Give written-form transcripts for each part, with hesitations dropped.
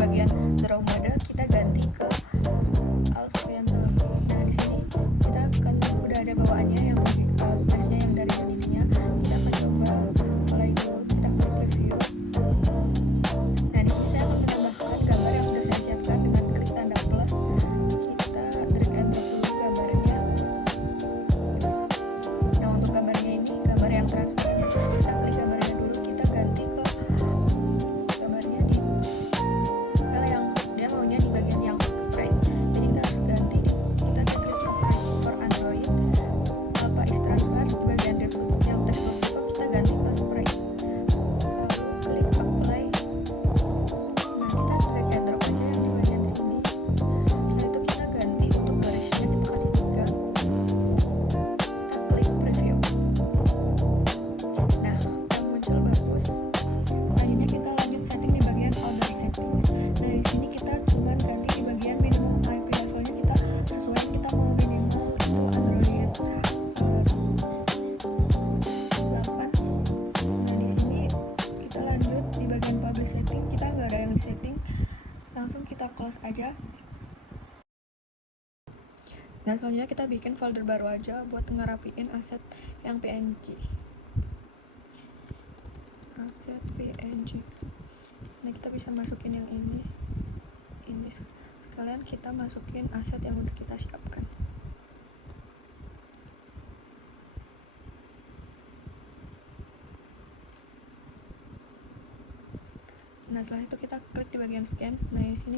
bagian draw mode kita ganti ke Alt Painter. Nah di sini kita kan udah ada bawaannya yang splash-nya yang dari Unity-nya. Kita akan coba mulai dulu, kita klik preview. Nah di sini saya akan menambahkan gambar yang sudah saya siapkan dengan klik tanda plus. Kita drag and drop dulu gambarnya. Nah untuk gambarnya ini gambar yang transparan, kita klik gambarnya dulu, kita ganti ke gambarnya di file yang dia maunya di bagian yang right. Jadi kita harus ganti kita klik stop for Android apa is transfer di bagian default yang text logo kita ganti ke sprite. Lalu klik apply. Nah kita drag and drop aja yang di bagian sini. Nah itu kita ganti untuk garisnya kita kasih 3. Kita klik preview. Nah udah muncul bagus. Selanjutnya kita lanjut setting di bagian other settings. Nah di sini kita cuman ganti di bagian minimum IP levelnya, kita sesuai kita mau minimal itu Android 8. Nah di sini kita lanjut di bagian public setting, kita nggak ada yang di setting, langsung kita close aja. Nah selanjutnya kita bikin folder baru aja buat ngerapiin aset yang PNG. Aset PNG. Nah kita bisa masukin yang ini sekalian kita masukin aset yang udah kita siapkan. Nah setelah itu kita klik di bagian scan. Nah ini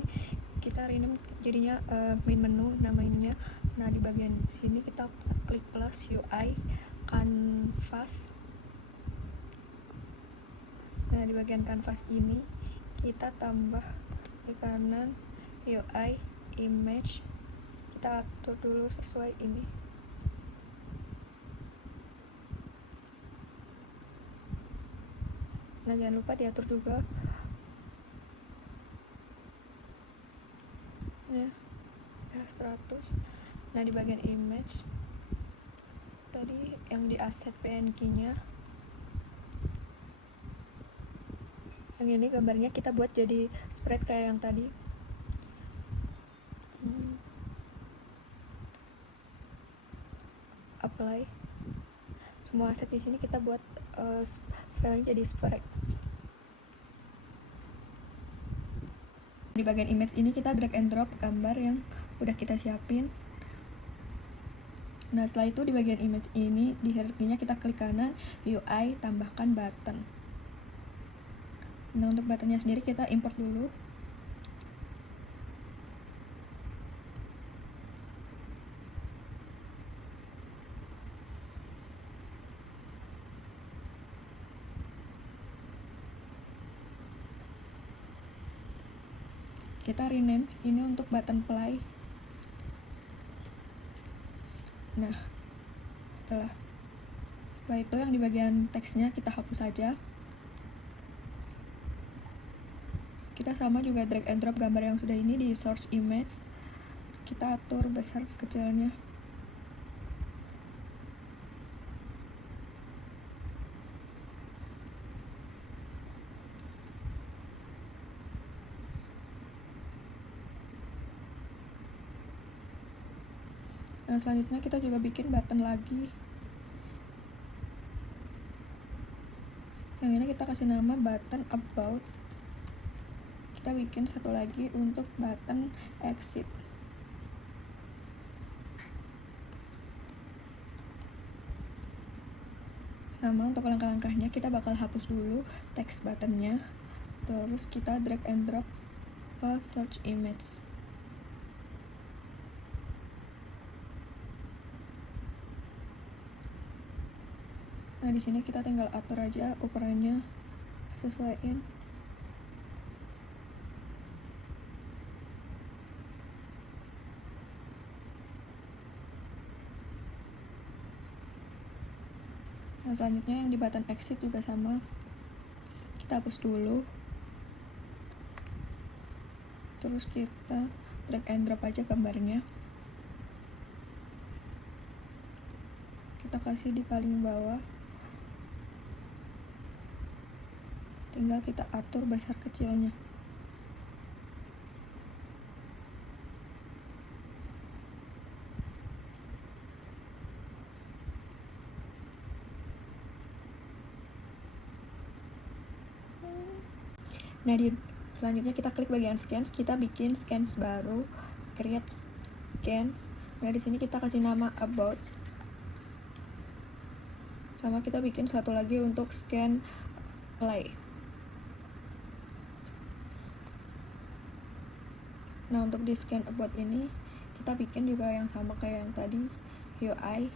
kita rename jadinya main menu nama ininya. Nah di bagian sini kita klik plus UI canvas. Nah di bagian canvas ini kita tambah di kanan UI image, kita atur dulu sesuai ini. Nah jangan lupa diatur juga ya 100. Nah di bagian image tadi yang di aset PNG nya yang ini gambarnya kita buat jadi spread kayak yang tadi. Apply. Semua aset di sini kita buat filenya jadi spread. Di bagian image ini kita drag and drop gambar yang udah kita siapin. Nah setelah itu di bagian image ini di hierarchy-nya kita klik kanan UI tambahkan button. Nah untuk buttonnya sendiri kita import dulu. Kita rename ini untuk button play. Nah setelah itu yang di bagian teksnya kita hapus saja. Kita sama juga drag and drop gambar yang sudah ini di source image, kita atur besar kecilnya. Nah selanjutnya kita juga bikin button lagi. Yang ini kita kasih nama button about. Kita bikin satu lagi untuk button exit. Sama untuk langkah-langkahnya kita bakal hapus dulu teks buttonnya, terus kita drag and drop ke search image. Nah di sini kita tinggal atur aja ukurannya, sesuaiin. Nah selanjutnya yang di button exit juga sama, kita hapus dulu, terus kita drag and drop aja gambarnya, kita kasih di paling bawah, tinggal kita atur besar kecilnya. Nah, selanjutnya kita klik bagian scans, kita bikin scans baru, create scans. Nah, di sini kita kasih nama about. Sama kita bikin satu lagi untuk scan play. Nah, untuk di scan about ini kita bikin juga yang sama kayak yang tadi, UI,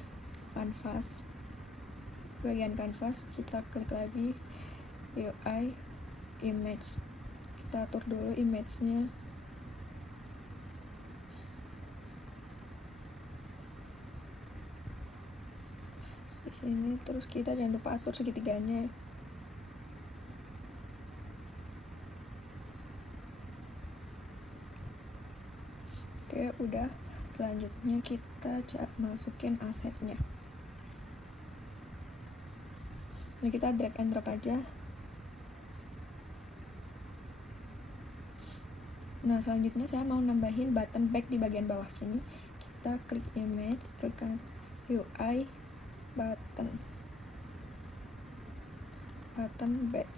canvas. Bagian canvas kita klik lagi UI, image. Kita atur dulu image-nya. Di sini terus kita jangan lupa atur segitiganya. Oke, udah. Selanjutnya kita masukin asetnya. Ini kita drag and drop aja. Nah, selanjutnya saya mau nambahin button back di bagian bawah sini. Kita klik image, klikkan UI, button back.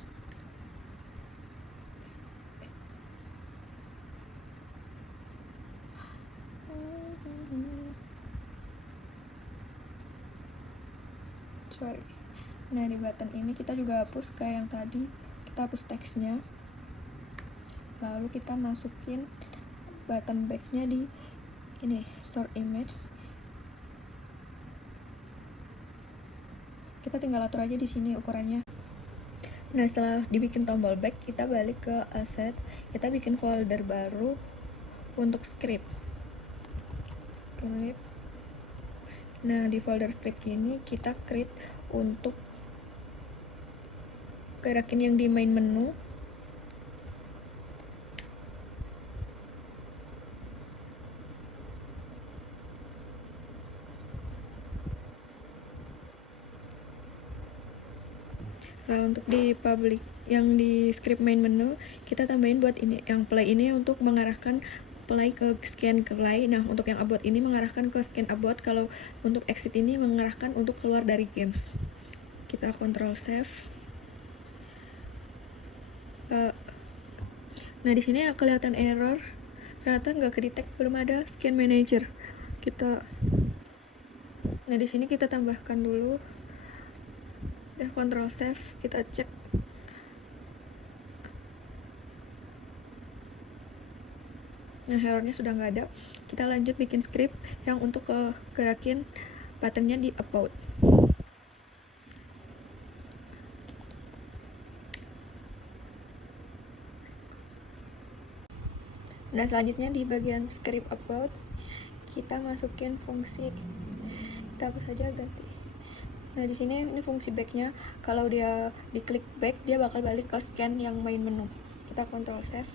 Sorry. Nah, di button ini kita juga hapus kayak yang tadi, kita hapus teksnya. Lalu kita masukin button back-nya di ini, store image. Kita tinggal atur aja di sini ukurannya. Nah, setelah dibikin tombol back, kita balik ke asset, kita bikin folder baru untuk script. Nah, di folder script ini kita create untuk gerakin yang di main menu. Nah, untuk di public yang di script main menu kita tambahin buat ini, yang play ini untuk mengarahkan play ke scan ke play. Nah, untuk yang about ini mengarahkan ke scan about. Kalau untuk exit ini mengarahkan untuk keluar dari games. Kita control save. Nah, di sini kelihatan error, ternyata nggak ke-detect, belum ada scan manager. Nah, di sini kita tambahkan dulu. Control save, kita cek. Nah, errornya sudah nggak ada. Kita lanjut bikin script yang untuk gerakin buttonnya di about. Nah, selanjutnya di bagian script about kita masukin fungsi, kita hapus saja, ganti. Nah, di sini ini fungsi backnya, kalau dia diklik back dia bakal balik ke scan yang main menu. Kita control save.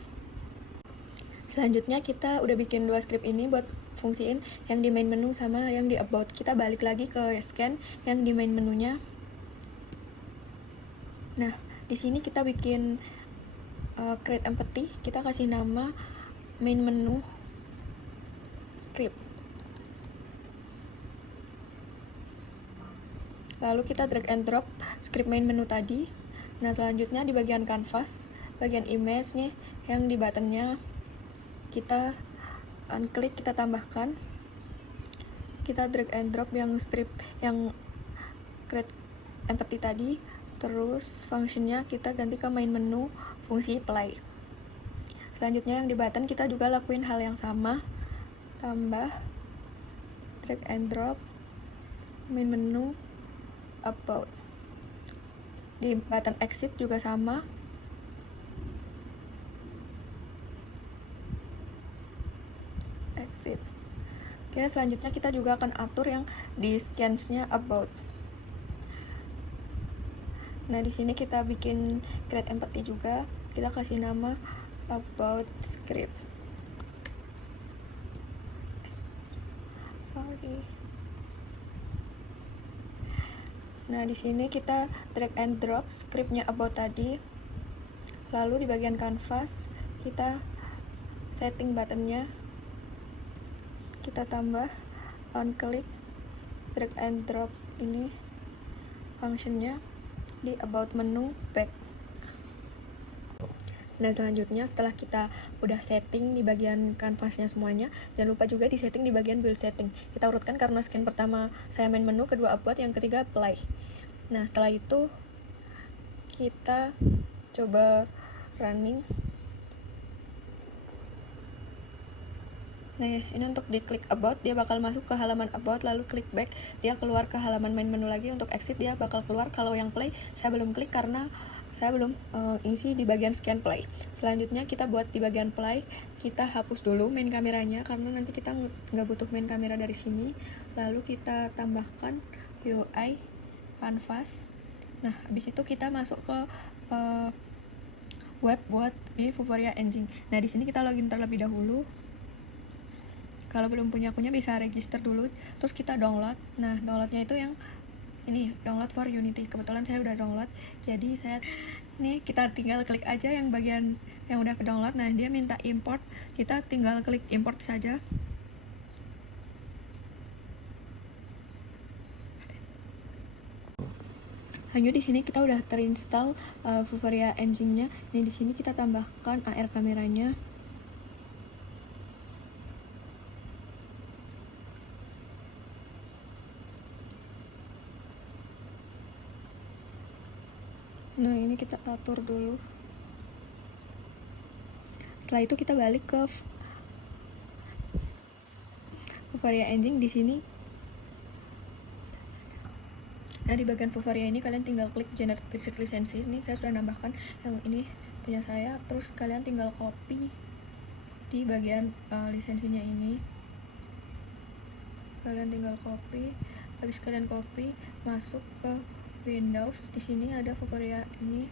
Selanjutnya kita udah bikin dua script ini buat fungsiin yang di main menu sama yang di about. Kita balik lagi ke scan yang di main menunya. Nah, di sini kita bikin create empty, kita kasih nama main menu script. Lalu kita drag and drop script main menu tadi. Nah, selanjutnya di bagian canvas, bagian image nih yang di buttonnya kita unklik, kita tambahkan. Kita drag and drop yang script yang create empty tadi. Terus functionnya kita ganti ke main menu fungsi play. Selanjutnya yang di button kita juga lakuin hal yang sama, tambah drag and drop main menu about. Di button exit juga sama. Exit. Oke, selanjutnya kita juga akan atur yang di scans-nya about. Nah, di sini kita bikin create empty juga. Kita kasih nama about script. Nah, di sini kita drag and drop scriptnya about tadi. Lalu di bagian canvas kita setting buttonnya, kita tambah on click, drag and drop ini functionnya di about menu back. Nah, selanjutnya setelah kita udah setting di bagian kanvasnya semuanya, jangan lupa juga di setting di bagian build setting. Kita urutkan karena scan pertama saya main menu, kedua upload, yang ketiga play. Nah, setelah itu kita coba running. Nah, ini untuk diklik about, dia bakal masuk ke halaman about, lalu klik back, dia keluar ke halaman main menu lagi. Untuk exit dia bakal keluar. Kalau yang play, saya belum klik karena saya belum isi di bagian scan play. Selanjutnya kita buat di bagian play, kita hapus dulu main kameranya karena nanti kita nggak butuh main kamera dari sini. Lalu kita tambahkan UI canvas. Nah, habis itu kita masuk ke web buat di Vuforia Engine. Nah, di sini kita login terlebih dahulu. Kalau belum punya akunnya bisa register dulu, terus kita download. Nah, downloadnya itu yang ini, download for Unity. Kebetulan saya udah download, jadi kita tinggal klik aja yang bagian yang udah ke download. Nah, dia minta import, kita tinggal klik import saja. Lanjut, di sini kita udah terinstall Vuforia Engine-nya. Ini di sini kita tambahkan AR kameranya. Nah, ini kita atur dulu. Setelah itu kita balik ke Vuforia Engine di sini. Nah, di bagian Vuforia ini kalian tinggal klik generate basic lisensi. Ini saya sudah nambahkan yang ini punya saya. Terus kalian tinggal copy di bagian lisensinya ini. Kalian tinggal copy. Habis kalian copy, masuk ke Windows. Di sini ada Vuforia ini.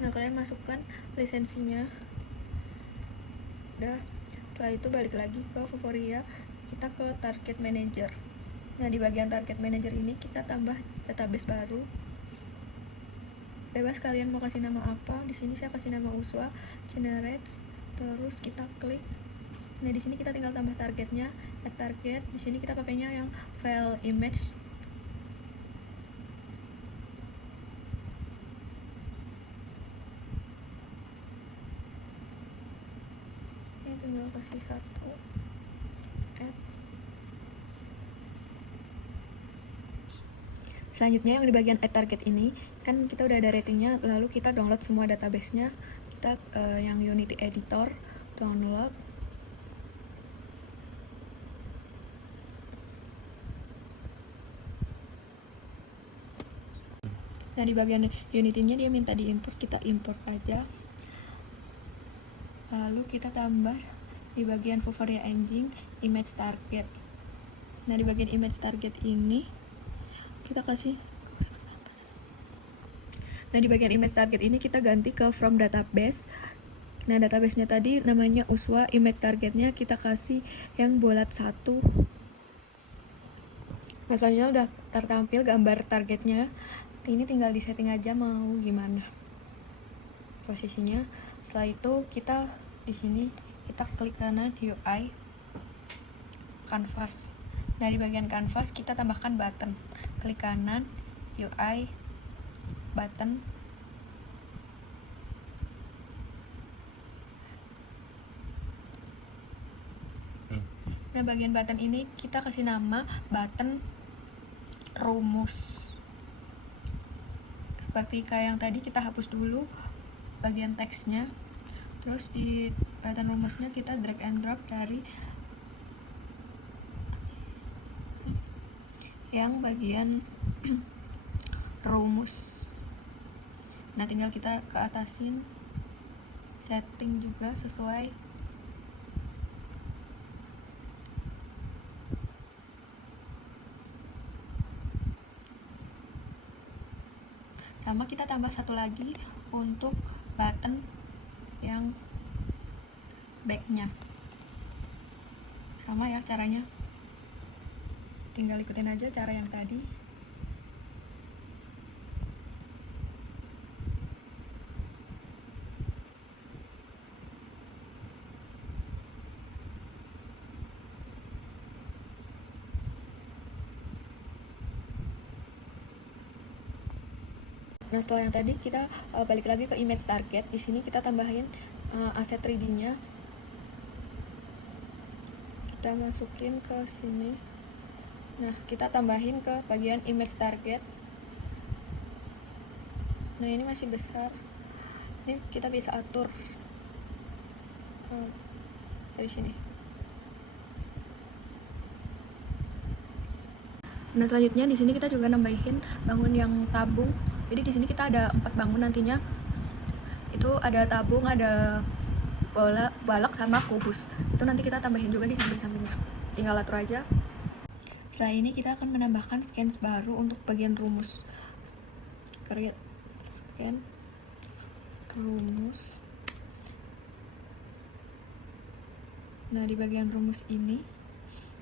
Nah, kalian masukkan lisensinya. Udah. Setelah itu balik lagi ke Vuforia, kita ke Target Manager. Nah, di bagian Target Manager ini kita tambah database baru. Bebas kalian mau kasih nama apa. Di sini saya kasih nama Uswa, generate, terus kita klik. Nah, di sini kita tinggal tambah targetnya, add target. Di sini kita pakainya yang file image. Ini tinggal kasih satu. Add. Selanjutnya yang di bagian add target ini kan kita udah ada ratingnya, lalu kita download semua database-nya. Kita yang Unity Editor download. Nah, di bagian Unity-nya dia minta diimport, kita import aja. Lalu kita tambah di bagian Vuforia Engine image target. Nah, di bagian image target ini kita kasih. Nah, di bagian image target ini kita ganti ke from database. Nah, database-nya tadi namanya Uswa, image targetnya kita kasih yang bulat 1. Nah, selanjutnya udah tertampil gambar targetnya. Ini tinggal disetting aja mau gimana posisinya. Setelah itu kita di sini kita klik kanan UI canvas. Nah, di bagian canvas kita tambahkan button. Klik kanan UI button. Nah, bagian button ini kita kasih nama button rumus. Seperti kayak yang tadi, kita hapus dulu bagian teksnya. Terus di button rumusnya kita drag and drop dari yang bagian rumus. Nah, tinggal kita ke atasin, setting juga sesuai. Sama kita tambah satu lagi untuk button yang backnya. Sama ya caranya, tinggal ikutin aja cara yang tadi. Nah, setelah yang tadi kita balik lagi ke image target. Di sini kita tambahin aset 3D-nya. Kita masukin ke sini. Nah, kita tambahin ke bagian image target. Nah, ini masih besar. Ini kita bisa atur dari sini. Nah, selanjutnya di sini kita juga nambahin bangun yang tabung. Jadi di sini kita ada 4 bangun nantinya. Itu ada tabung, ada balok sama kubus. Itu nanti kita tambahin juga di sampingnya. Tinggal atur aja. Setelah ini kita akan menambahkan scan baru untuk bagian rumus. Create scan rumus. Nah, di bagian rumus ini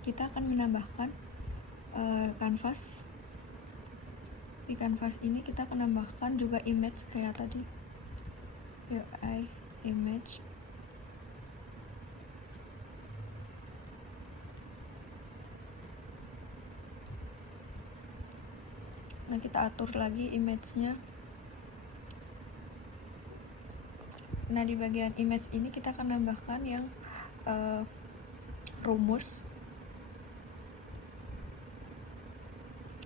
kita akan menambahkan kanvas. Di kanvas ini kita akan menambahkan juga image kayak tadi. UI image. Nah, kita atur lagi image-nya. Nah, di bagian image ini kita akan tambahkan yang rumus.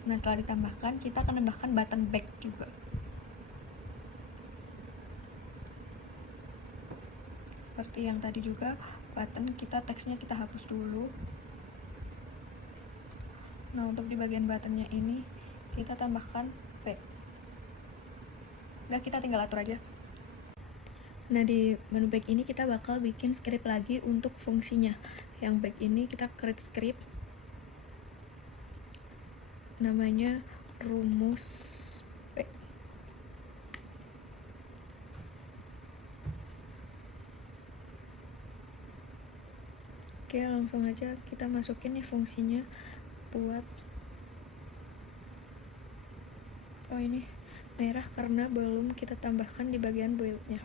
Nah, setelah ditambahkan, kita akan tambahkan button back juga. Seperti yang tadi juga, button teksnya kita hapus dulu. Nah, untuk di bagian buttonnya ini, kita tambahkan back. Udah, kita tinggal atur aja. Nah, di menu back ini kita bakal bikin script lagi untuk fungsinya. Yang back ini kita create script. Namanya rumus back. Oke, langsung aja kita masukin nih fungsinya buat ini merah karena belum kita tambahkan di bagian build-nya.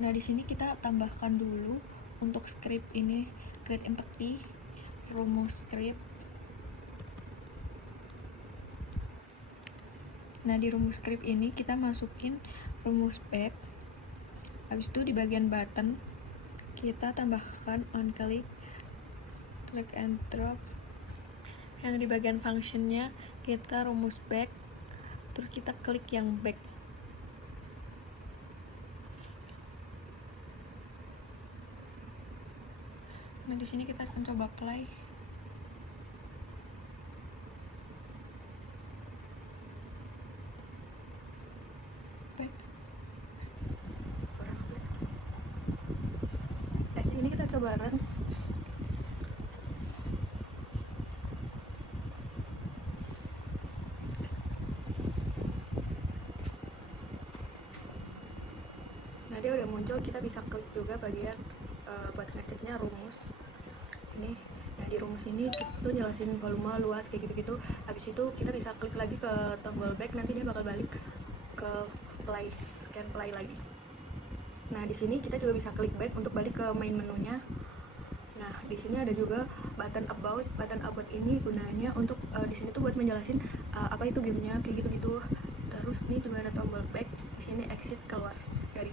Nah, di sini kita tambahkan dulu untuk script ini, create empty, rumus script. Nah, di rumus script ini kita masukin rumus back. Habis itu di bagian button kita tambahkan on click, click and drop. Yang di bagian functionnya kita rumus back, terus kita klik yang back. Nah, di sini kita akan coba play. Back. Nah, sini kita coba run. Nah, dia udah muncul, kita bisa klik juga bagian buat ngeceknya rumus ini. Nah, di rumus ini itu jelasin volume, luas, kayak gitu-gitu. Habis itu kita bisa klik lagi ke tombol back, nanti dia bakal balik ke play, scan play lagi. Nah, di sini kita juga bisa klik back untuk balik ke main menunya. Nah, di sini ada juga button about. Button about ini gunanya untuk di sini tuh buat menjelasin apa itu gamenya, kayak gitu-gitu. Terus ini juga ada tombol back, di sini exit keluar. Ya,